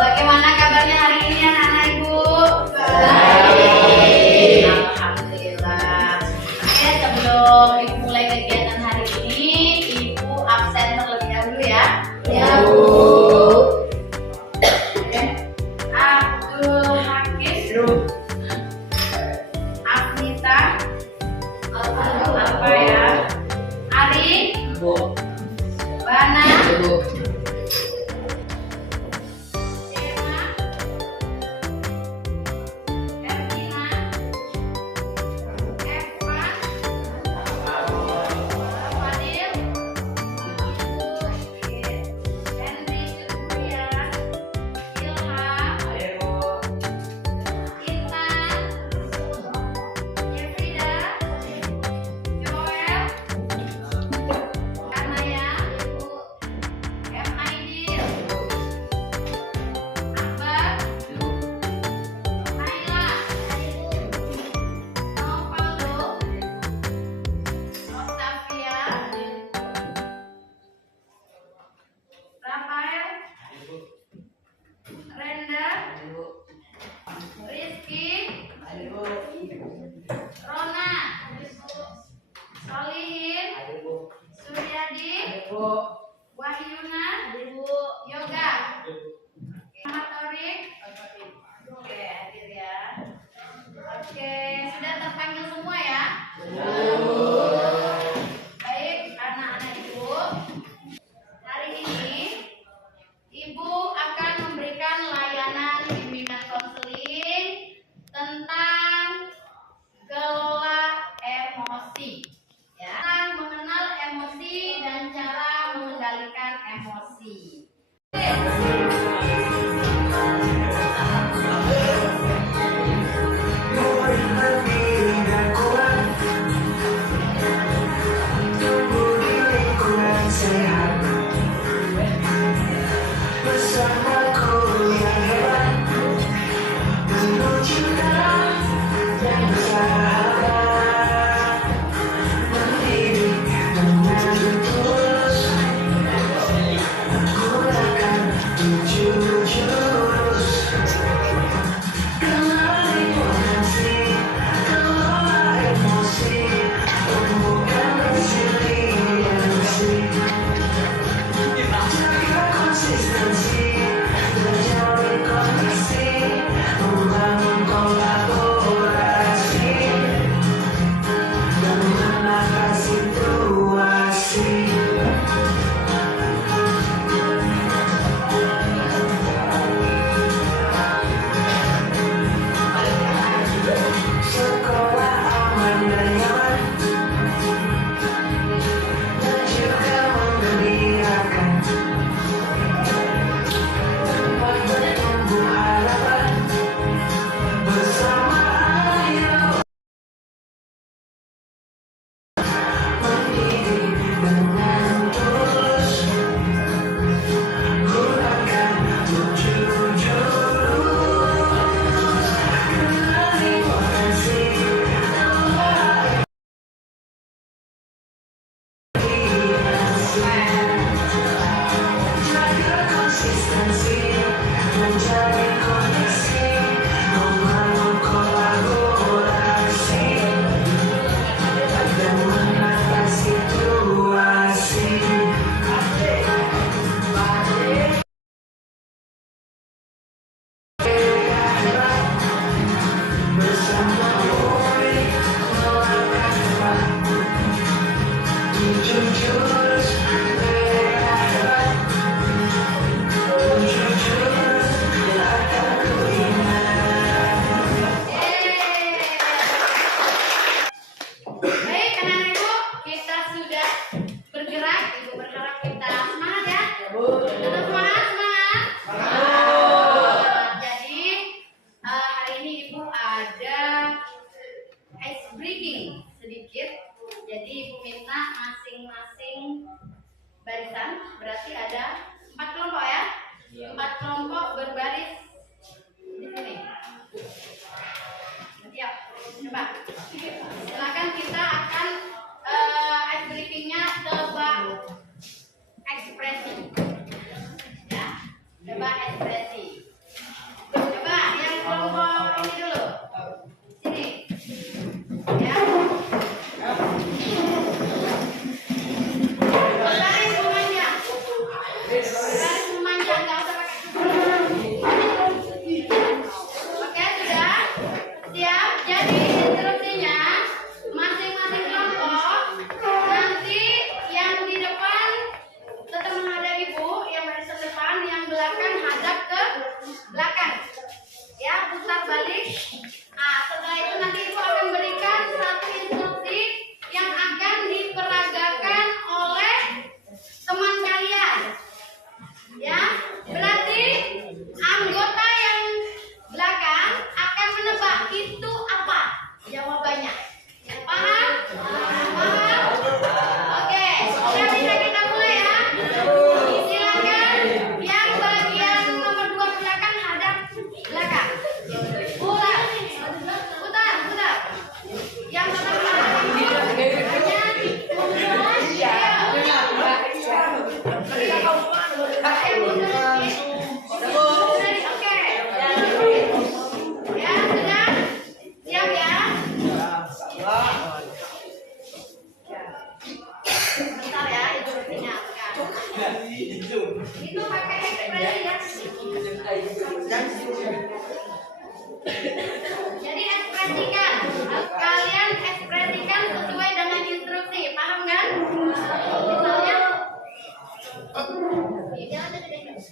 Bagaimana kabarnya hari ini anak-anak Ibu? Baik. Alhamdulillah. Oke, sebelum Ibu mulai kegiatan hari ini, Ibu absen terlebih dahulu ya. Ya, Bu. Abdul Hakim, Asmita, apa ya? Ari, Bana, Emma, Ervina, Evan, Fadil, Henry Surya, Ilham, Intan, Yefrida, Joel, Kanaya, Aidil, Akbar, Naila, Novaldo, Octavia, Rafael, Renda, Rizky, Rona, Solihin, Suryadi, Wahyuna, Yoga, Matorik. Oke, hadir ya. Oke, sudah terpanggil semua ya? Baik, anak-anak Ibu. Hari ini Ibu akan memberikan layanan bimbingan konseling tentang kelola emosi. Ya, tentang mengenal emosi dan cara mengendalikan emosi. You Jadi ekspresikan, kalian ekspresikan sesuai dengan instruksi, paham kan? Misalnya,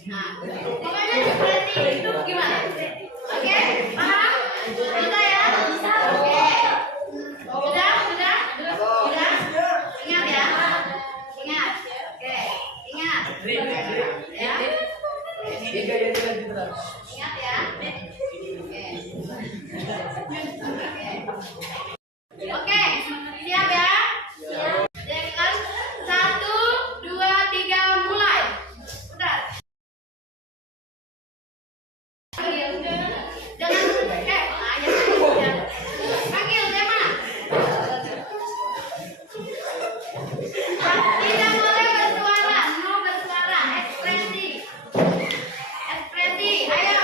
nah, pokoknya ekspresi itu gimana? Oke, paham? Bisa ya? Oke, sudah? Ingat ya? Ingat. Oke, ingat. Ya. Ingat ya. Oke, siap ya? Siap. 1, 2, 3, mulai. Udah. Panggil tema. Tidak boleh bersuara, no bersuara. Ekspresi. Ayo.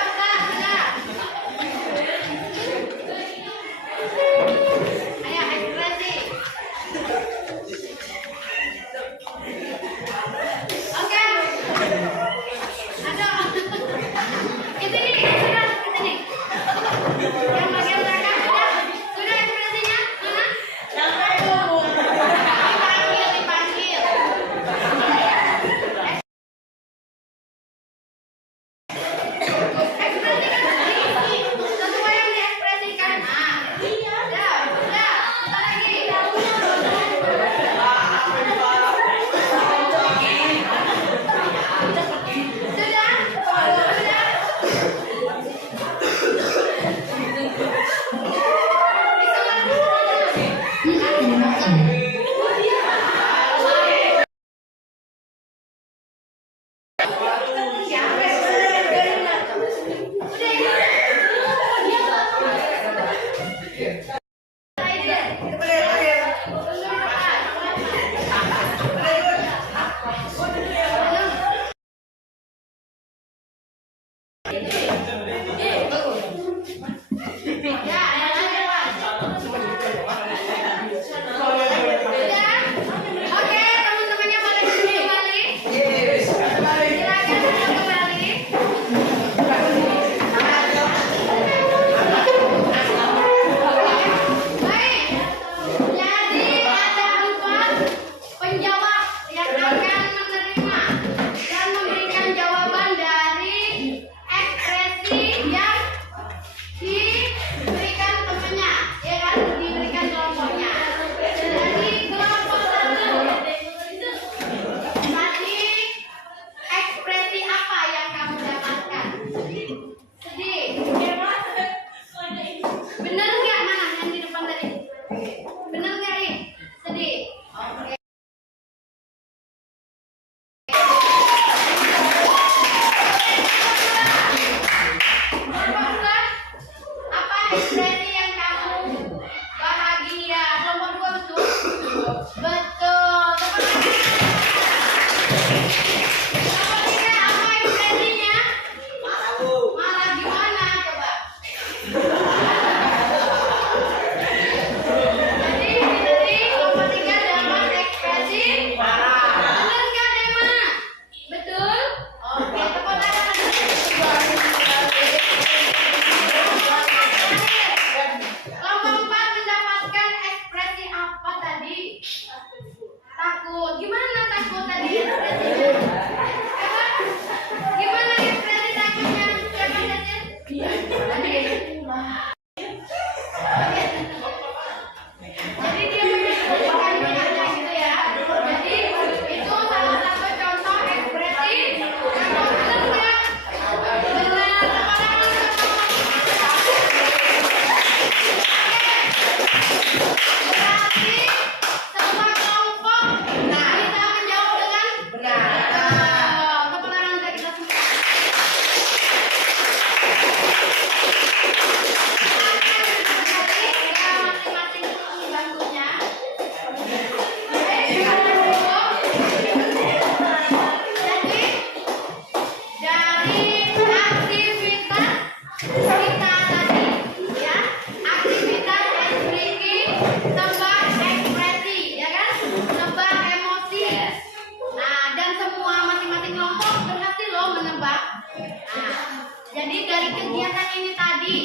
Nah, jadi dari kegiatan ini tadi,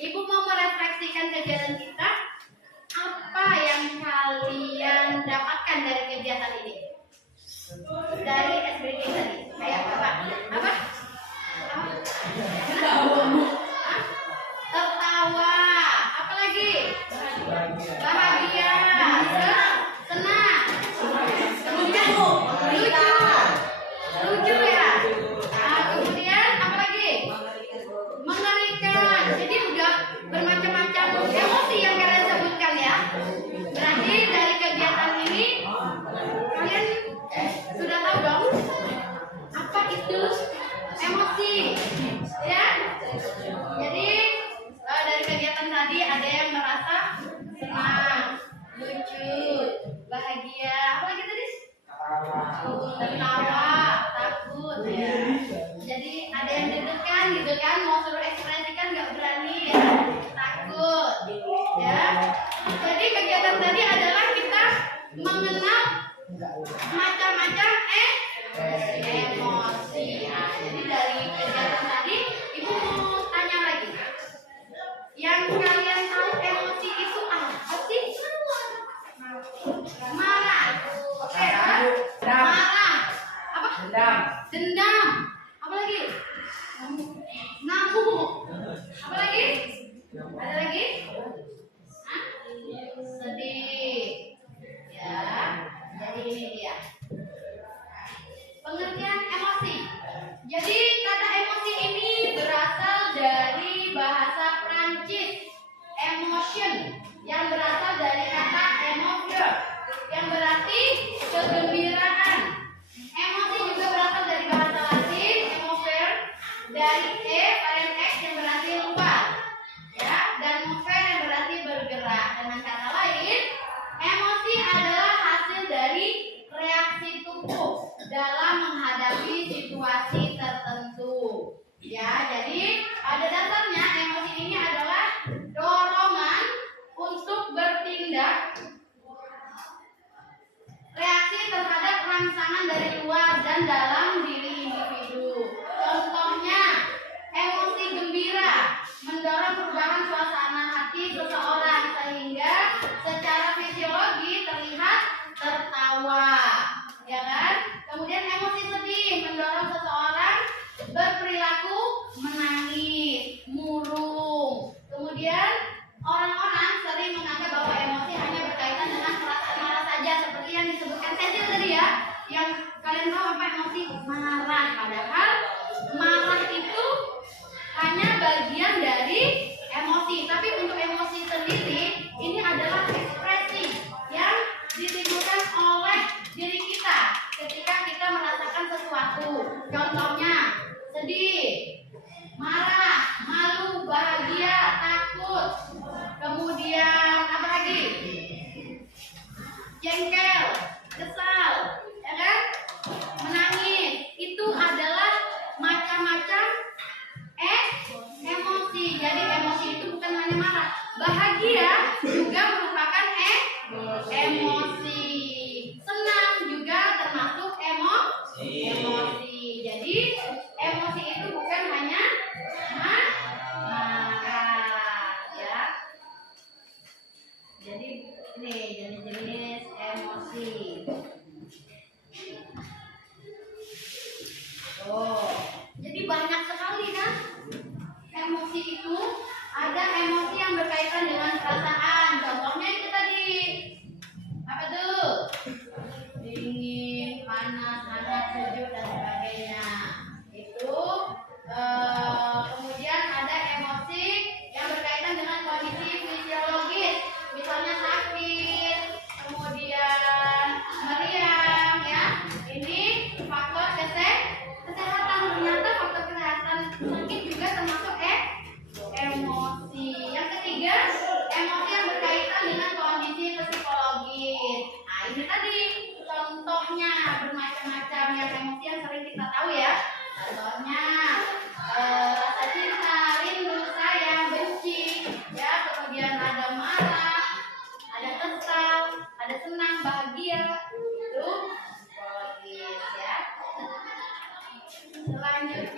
Ibu mau merefleksikan kegiatan kita. Apa yang kalian dapatkan dari kegiatan ini? Dari SBK tadi. Kayak apa? Apa? Tertawa. Apa lagi? Bahagia. Senang. Kemudian lucu. Lucu ya. Nah, kemudian apa lagi? Mengerikan. Jadi udah bermacam-macam emosi yang kalian sebutkan ya. Berarti dari kegiatan ini kalian sudah tahu dong apa itu emosi ya. Jadi dari kegiatan tadi ada yang merasa senang, lucu, bahagia, apa lagi tadi? Tertawa, takut ya. Jadi ada yang deg-degan gitu kan, mau suruh ekspresikan nggak berani ya, takut ya. Jadi kegiatan tadi adalah kita mengenal macam-macam emosi. Nah, jadi dari kegiatan tadi Ibu mau tanya lagi. Yang kalian tahu emosi itu apa sih? Marah. Oke, marah. Apa? Dendam. Apa lagi? Ngamuk. Apa lagi? Ada lagi? Hah? Sedih. Ya. Jadi ini dia. Pengertian emosi. Jadi kata emosi ini berasal dari bahasa Prancis, emotion, yang berasal dari kata émotion, yang berarti kegembiraan. Emosi juga berasal dari bahasa Latin, emover, dari parent x yang berarti luar, ya, dan mover yang berarti bergerak. Dengan kata lain, emosi adalah hasil dari reaksi tubuh dalam menghadapi situasi tertentu. Ya, jadi pada dasarnya emosi ini adalah dorongan untuk bertindak, reaksi terhadap rangsangan dari luar dan dalam diri individu. Contohnya, emosi gembira mendorong perubahan suasana hati seseorang sehingga secara fisiologi terlihat tertawa, ya kan? Kemudian emosi sedih mendorong seseorang berperilaku menangis, murung. Kemudian orang-orang sering menganggap bahwa emosi hanya berkaitan dengan perasaan marah saja, seperti yang disebutkan Cecil tadi ya. Yang kalian tahu apa emosi? Marah. Padahal marah itu hanya bagian dari emosi. Tapi untuk emosi sendiri ini adalah ekspresi yang ditimbulkan oleh diri kita ketika kita merasakan sesuatu. Contohnya sedih, marah, malu, bahagia, takut. Kemudian apa lagi? Jengkel, kesal, ya kan? Menangis. Itu adalah macam-macam emosi. Jadi emosi itu bukan hanya marah. Bahagia juga merupakan emosi. Senang juga termasuk emosi. Jadi emosi itu bukan hanya marah, ya. Jadi ini jenis-jenis emosi. Jadi banyak sekali kan emosi itu. Ada emosi yang berkaitan dengan perasaan. Contohnya itu tadi. Apa tuh? Dingin, panas, hangat, sejuk, dan sebagainya. Itu kemudian ada emosi yang berkaitan dengan kondisi fisiologis. Misalnya sakit, kemudian meriang, ya. Ini faktor kesehatan. Ternyata faktor kesehatan sakit juga termasuk emosi. Yang ketiga, emosi yang berkaitan dengan kondisi psikologis. Nah, ini tadi contohnya bermacam-macam yang emosi yang sering kita tahu ya. Contohnya rasa cinta, rindu, sayang, benci, ya. Kemudian ada marah, ada kesal, ada senang, bahagia. Itu psikologis, ya. Selanjutnya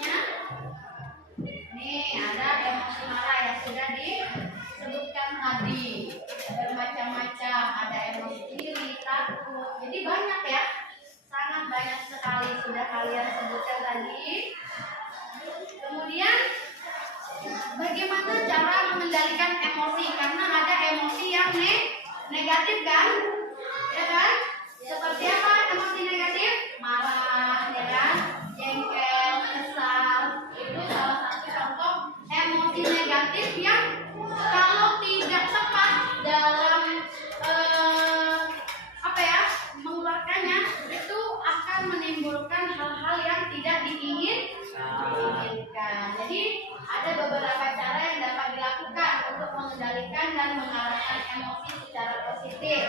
kalian sebutkan tadi. Kemudian bagaimana cara mengendalikan emosi? Karena ada emosi yang negatif kan? Ya kan? Seperti apa emosi negatif? Marah, ya kan? Jengkel, kesal. Itu salah satu contoh emosi negatif yang kalau tidak tepat dalam mengeluarkannya itu akan menimbulkan hal-hal yang tidak diinginkan. Jadi ada beberapa cara yang dapat dilakukan untuk mengendalikan dan mengarahkan emosi secara positif.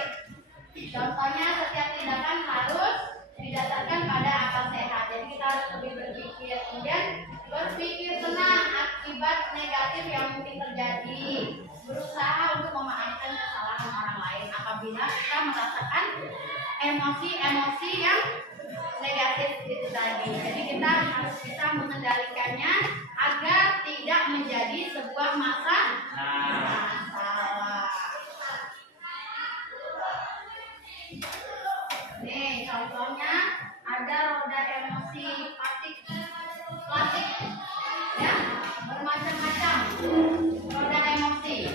Contohnya, setiap tindakan harus didasarkan pada akal sehat. Jadi kita harus lebih berpikir, kemudian berpikir tenang akibat negatif yang mungkin terjadi. Berusaha untuk memaafkan kesalahan orang lain apabila kita merasakan emosi-emosi yang negatif itu tadi. Jadi kita harus bisa mengendalikannya agar tidak menjadi sebuah masalah. Nih contohnya ada roda emosi klasik, ya, bermacam-macam roda emosi.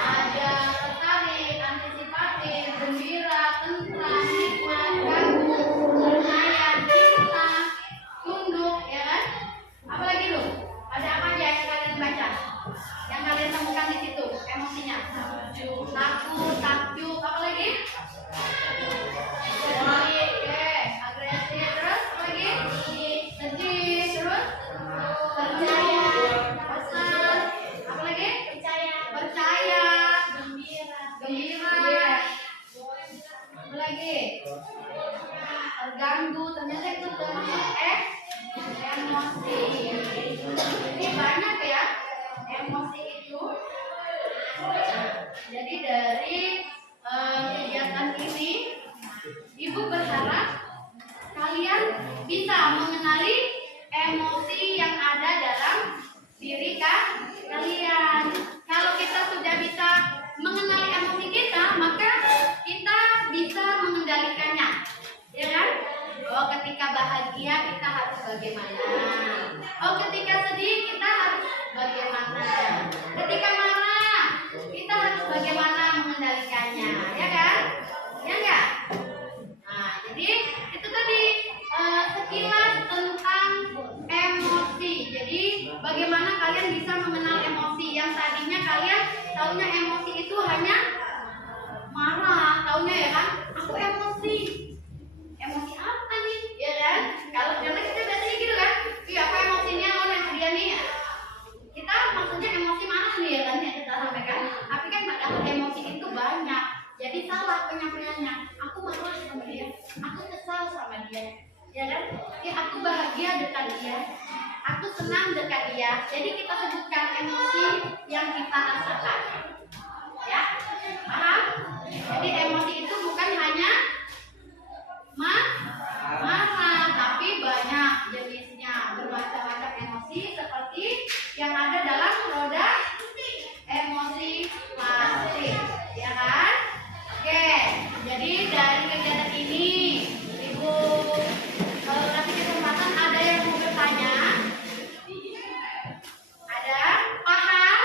Ada tertarik, antisipatif, gembira, tentram, nikmat, ragu, percaya, cinta, tunduk, ya kan? Apalagi lu? Ada apa aja yang kalian baca? Yang kalian temukan di situ emosinya? Takut, takjub, apalagi? Agresif, terus apalagi? Sedih, terus? Percaya, bosan, apalagi? Percaya, gembira, apalagi? Terganggu, ternyata itu termasuk emosi. Ini banyak ya emosi itu. Jadi dari kegiatan ini, Ibu berharap kalian bisa mengenali emosi yang ada dalam diri kalian. Kalau kita sudah bisa mengenali emosi kita, maka kita bisa mengendalikannya, ya kan? Oh, ketika bahagia kita harus bagaimana? Oh, ketika sedih kita harus bagaimana? Ketika marah kita harus bagaimana mengendalikannya, ya kan? Ya enggak? Nah, jadi itu tadi sekilas tentang emosi. Jadi bagaimana kalian bisa mengenal emosi yang tadinya kalian taunya emosi itu hanya marah, taunya ya kan? Aku emosi. Emosi apa nih? Ya kan? Kalau karena kita biasanya gitu kan? Iya, aku emosinya oleh dia nih. Kita maksudnya emosi marah nih ya kan yang kita sampaikan. Tapi kan padahal emosi itu banyak. Jadi salah penyampaiannya. Aku marah sama dia, aku kesal sama dia, ya kan? Ya, aku bahagia dekat dia, aku senang dekat dia. Jadi kita sebutkan emosi yang kita rasakan, ya, paham? Jadi emosi itu bukan hanya marah, tapi banyak jenisnya, bermacam-macam emosi seperti yang ada dalam roda emosi klasik, ya kan? Oke, jadi dari kegiatan ini Ibu kasih kesempatan, ada yang mau bertanya? Ada? Paham?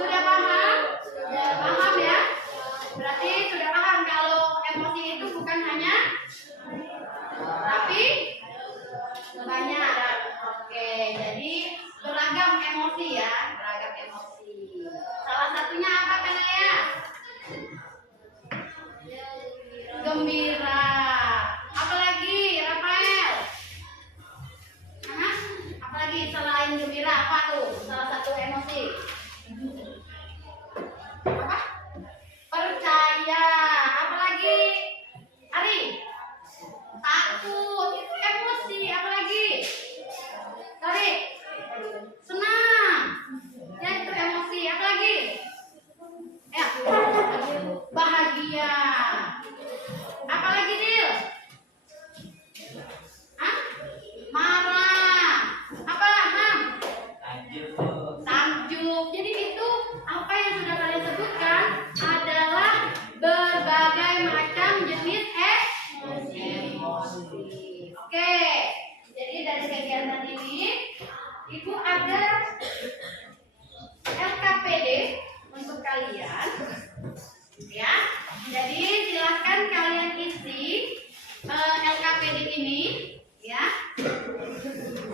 Sudah paham? Sudah paham ya? Berarti sudah paham kalau emosi itu bukan hanya tapi banyak. Oke, jadi beragam emosi ya, beragam emosi. Salah satunya apa kan ya? Gembira. Apalagi Rafael? Apalagi selain gembira, apa tuh salah satu emosi? Apa? Percaya. Apalagi Ari? Takut. Itu emosi. Apalagi? Tarik. Senang.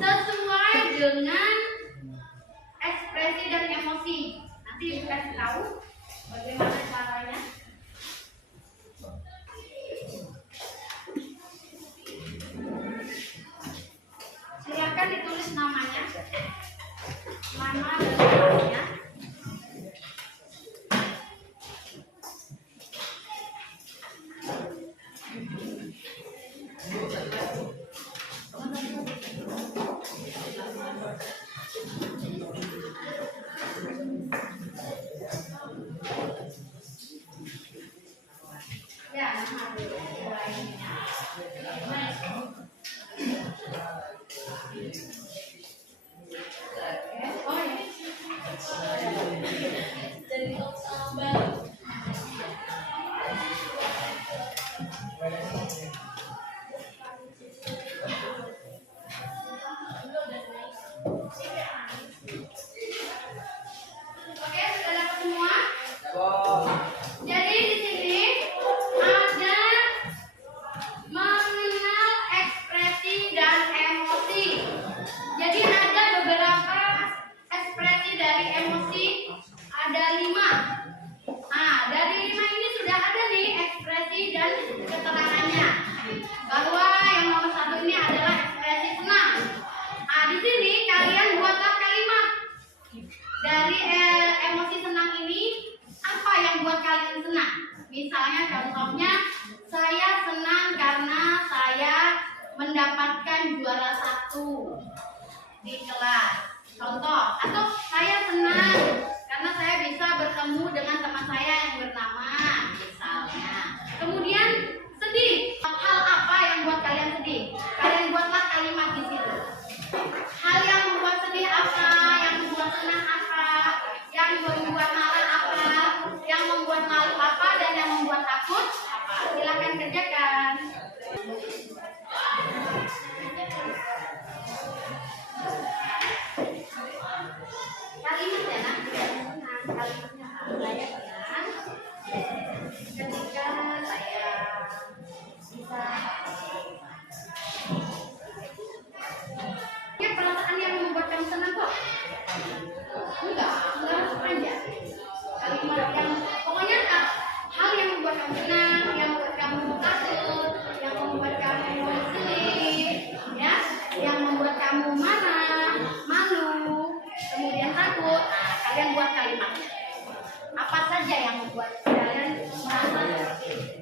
sesuai dengan ekspresi dan emosi. Nanti dikasih tahu bagaimana caranya. Silakan ditulis namanya, nama dan kelasnya. Ya, nama dulu. Oh oke, sudah dapat semua? Jadi di sini ada mengenal ekspresi dan emosi. Jadi ada beberapa ekspresi dari emosi, ada 5. Nah, dari 5 ini sudah ada nih ekspresi dan keterangannya. Bahwa yang nomor 1 ini adalah ekspresi senang. Nah, di sini kalian buatlah kalimat dari emosi senang ini. Apa yang buat kalian senang? Misalnya contohnya, saya senang karena saya mendapatkan juara 1 di kelas. Contoh, atau saya senang karena saya bisa bertemu dengan teman saya yang bernama, misalnya. Kemudian sedih. Hal apa yang buat kalian sedih? Kalian buatlah kalimat di situ. Hal yang membuat sedih apa? Yang membuat senang apa? Yang membuat marah apa? Yang membuat malu apa? Dan yang membuat takut apa? Silakan kerjakan. Kalimat ya, nak. Kalimatnya saya senang ketika saya bisa. Ya, perasaan yang membuat kamu senang kok? Enggak harus panjang. Kalimat yang pokoknya hal yang membuat kamu senang, yang membuat kamu takut, yang membuat kamu sedih, ya, yang membuat kamu marah, malu, kemudian takut. Nah, kalian buat kalimatnya. Apa saja yang membuat kalian merasa seperti itu?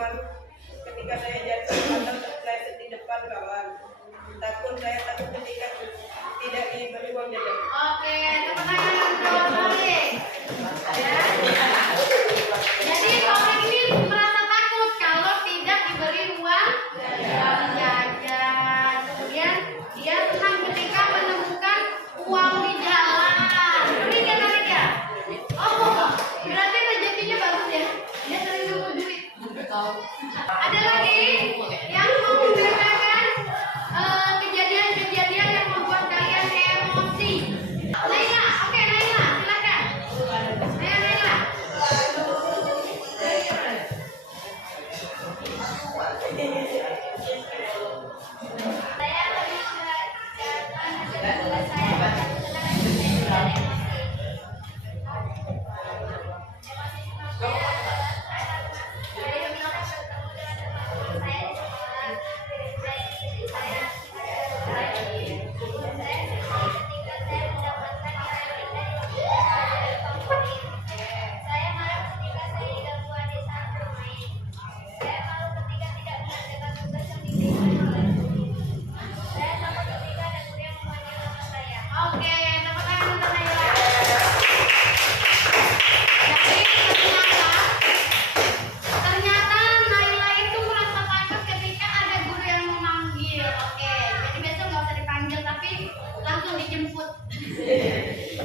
malu ketika saya jatuh atau terpeleset di depan kawan. Saya takut ketika tidak diberi uang jajan. Oke, tepuk tangan untuk balik. Ya. Jadi orang ini merasa takut kalau tidak diberi uang jajan. Kemudian dia senang ketika menemukan uang di jalan. Ini dia narik ya? Oh, berarti rezekinya bagus ya? Dia sering nemu duit. Ada lagi yang mau menceritakan kejadian-kejadian yang membuat kalian emosi? Naila, oke Naila, silakan. Naila. Oke, tepuk tangan untuk Naila. Jadi ternyata Naila itu merasa takut ketika ada guru yang memanggil. Oke, jadi besok nggak usah dipanggil tapi langsung dijemput.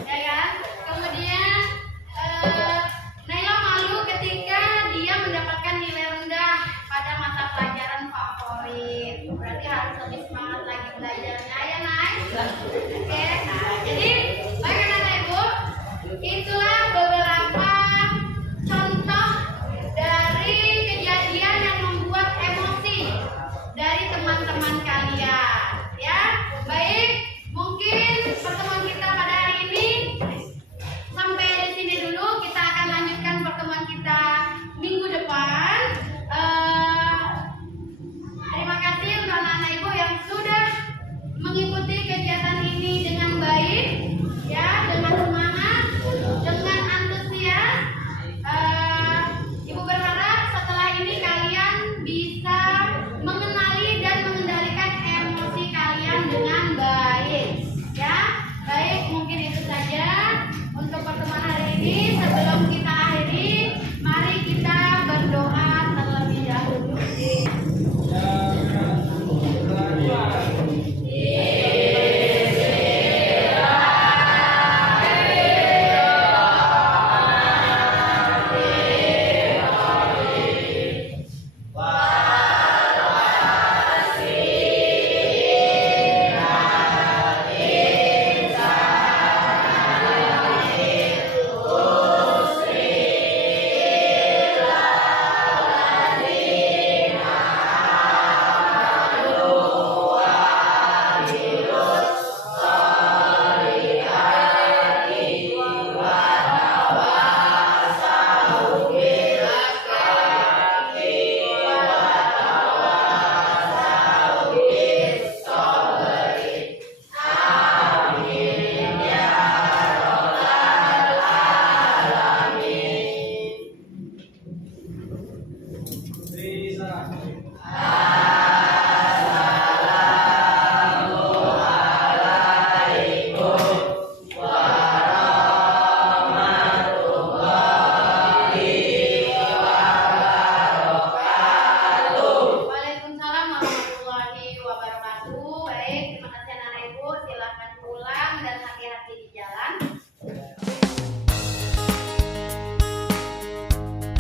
Ya kan? Kemudian Naila malu ketika dia mendapatkan nilai rendah pada mata pelajaran favorit. Berarti harus lebih semangat lagi belajarnya ya, Nay? Oke, nah jadi baik anak ibu, itulah beberapa contoh dari kejadian yang membuat emosi dari teman-teman kalian. Ya, baik, mungkin pertemuan kita pada hari ini sampai di sini dulu. Kita akan lanjutkan pertemuan kita minggu depan. Terima kasih untuk anak-anak ibu yang sudah mengikuti kegiatan ini dengan baik, ya, dengan semangat, dengan antusias. Ibu berharap setelah ini kalian bisa mengenali dan mengendalikan emosi kalian dengan baik, ya. Baik, mungkin itu saja untuk pertemuan hari ini. Sebelum kita akhiri, mari kita berdoa terlebih dahulu. Bisa.